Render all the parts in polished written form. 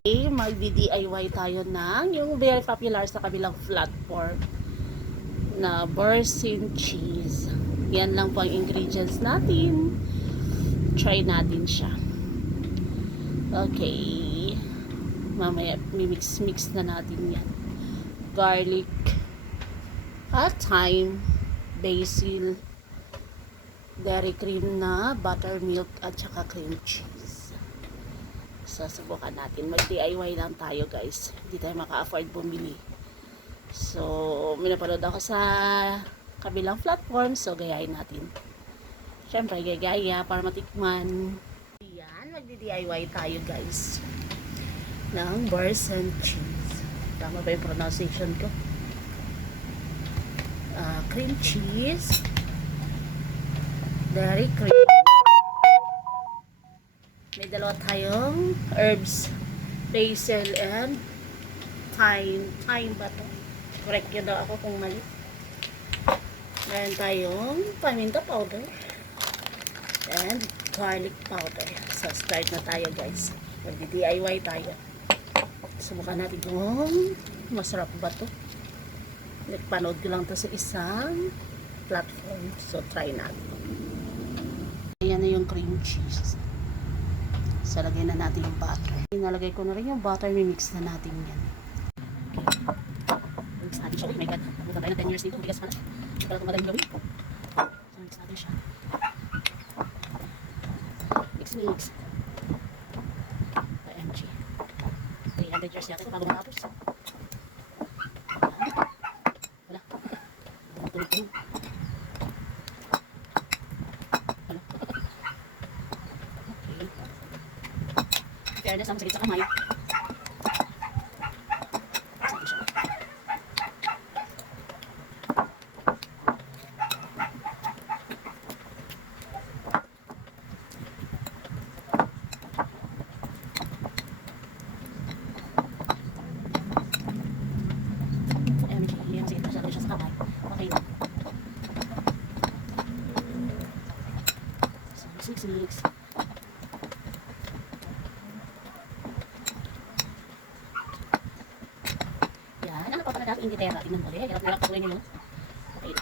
Okay, mag-DIY tayo ng yung very popular sa kabilang platform na Bursin cheese. Yan lang po ang ingredients natin. Try natin siya. Okay. Mamaya, mix na natin yan. Garlic, thyme, basil, dairy cream na buttermilk at saka cream cheese. Susubukan natin. Mag-DIY lang tayo, guys. Hindi tayo maka-afford bumili. So, minapanood ako sa kabilang platform. So, gayahin natin. Siyempre, gaya para matikman. Yan, mag-DIY tayo, guys. Ng Bursin cheese. Tama ba yung pronunciation ko? Cream cheese. Dairy cream. May dalawa tayong herbs, basil and thyme. Thyme ba ito? Correct yun daw ako kung mali. Meron tayong paminta powder and garlic powder. So, start na tayo, guys. Mag-DIY tayo. Subukan natin kung masarap ba ito. Nagpanood ko lang ito sa isang platform. So, try natin. Ayan na yung cream cheese. So, lagay na natin yung butter. Nalagay ko na rin yung butter. Mimix na natin yan. Okay. Mix natin siya. Oh my God. Nabutan tayo na 10 years dito. Bigas pala. Hindi pala ito madaling gawin. So, mix natin siya. Mix. OMG. 300 years yata ito bago matapos. Wala. Tulog-tulog. Fairness, ang masakit sa kamay. Ayan, sige, masyado siya sa kamay. Okay na. So, mix. Hindi tayo natin ng muli. Hirap-hirap ko rin yun. Okay.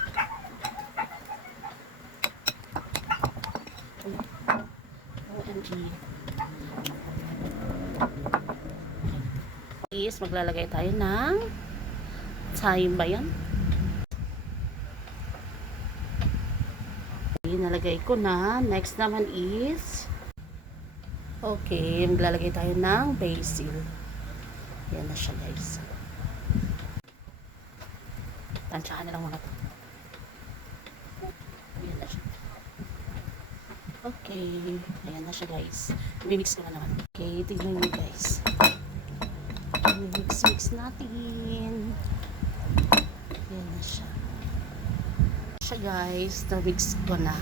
OMG. Is maglalagay tayo ng thyme ba yan? Okay, nalagay ko na. Next naman is okay, maglalagay tayo ng basil. Yan na siya, guys. Tansyahan na lang muna ito. Ayan na siya. Okay. Ayan na siya, guys. Mimix ko na naman. Okay, tignan nyo, guys. Mix natin. Ayan na siya. Siya, guys. Na-mix ko na.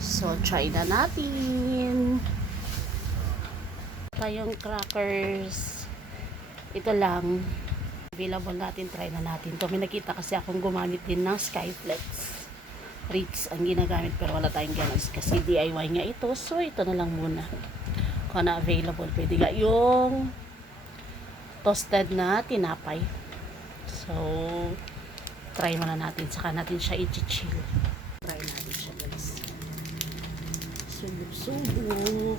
So, try na natin. Tayong crackers. Ito lang. Available natin, try na natin to. May nakita kasi akong gumamit din ng Skyflex Ritz ang ginagamit, pero wala tayong ganas kasi DIY nga ito. So ito na lang muna kung na available. Pwede nga yung toasted na tinapay. So try muna natin, saka natin siya i-chill. Try natin siya, guys. Subok.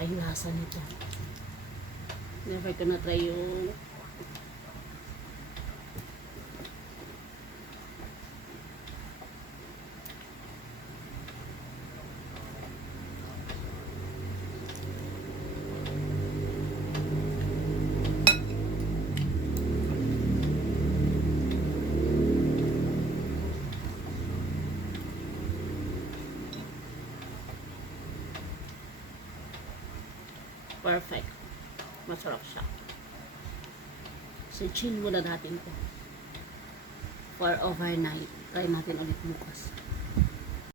Yung lasa nito. Never ko na try yung perfect. Masarap siya. So, chill muna natin ito for overnight. Try natin ulit bukas.